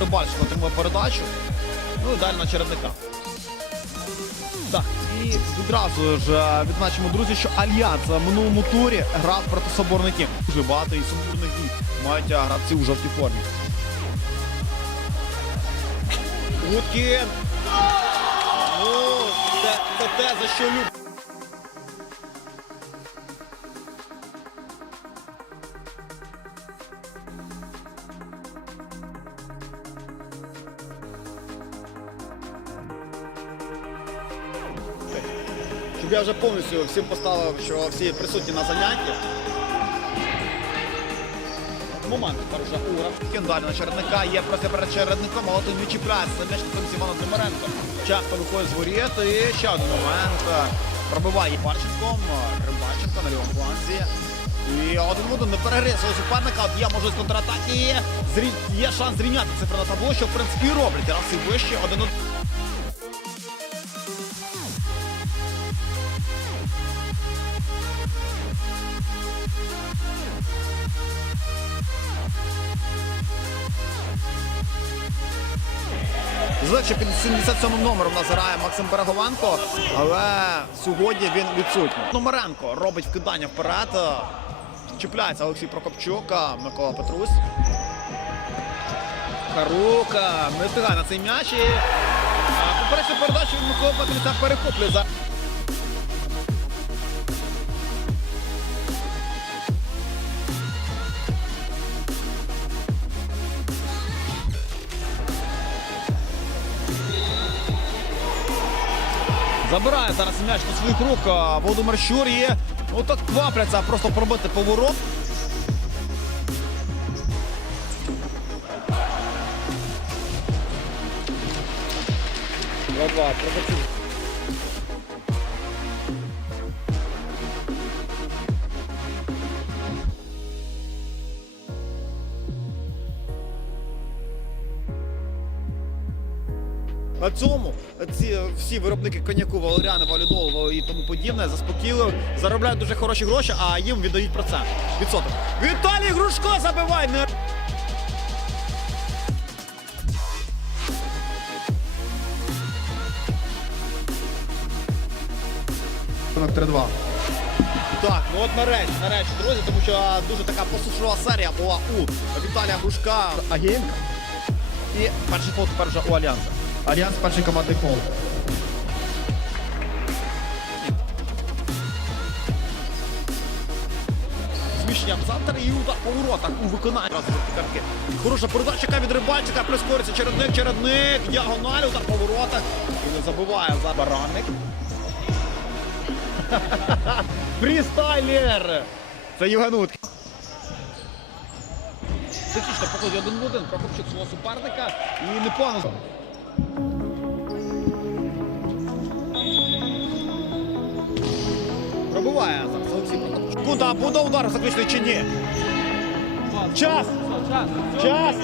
Рибальського отримує передачу. Ну і далі на чередника. Так, і відразу ж е, відзначимо, друзі, що Альянс в минулому турі грав проти соборників. Дуже багато і сумбурних дій мають е, гравці у жовтій формі. Гудкін. Ну, це, це те, за що люб. Я вже повністю всім поставив, що всі присутні на занятті. Момент вже Ура. Кіндалі на чередника є просто перед чередником, але той не чіпляється. М'яч на Івана Димаренко. Часто виходить з воріт і ще один момент. Пробиває Парченком. Рибаченко на лівому фланзі. І один в один не переграє свого суперника. Є можливість контратаки. Є шанс зрівняти цифри на табло, що в принципі і роблять. Раз і вище, один один. Звичайно, під 77 номером назирає Максим Береговенко, але сьогодні він відсутній. Номеренко робить вкидання вперед. Чіпляється Олексій Прокопчук, Микола Петрусь. Харук не встигає на цей м'яч. І попередню передачу від Микола Петруся перехоплює за. Забирає зараз м'яч до своїх рук. Володимир Щур є. отак так квапляться просто пробити поворот. Два-два, Прокопчук. Цьому ці всі виробники коньяку, валеріани, валідолу і тому подібне заспокійливо заробляють дуже хороші гроші, а їм віддають процент. Відсоток. Віталій Грушко забивай! Не... Рахунок 3-2. Так, ну от нарешті, нарешті, друзі, тому що дуже така посушова серія була у Віталія Грушка Агієнка. І перший фол тепер вже у Альянса. Альянс перший командний фол. Зміщення в центр і удар по воротах у виконанні. З. Хороша передача від рибальчика, прискориться чередник, чередник, діагональ, удар по воротах. І не забуває за баранник. Фрістайлер! Це Уткін. Технічно походить один в один, Прокопчук свого суперника і непогано. Куда буде удар заключний чи ні? Час! Час!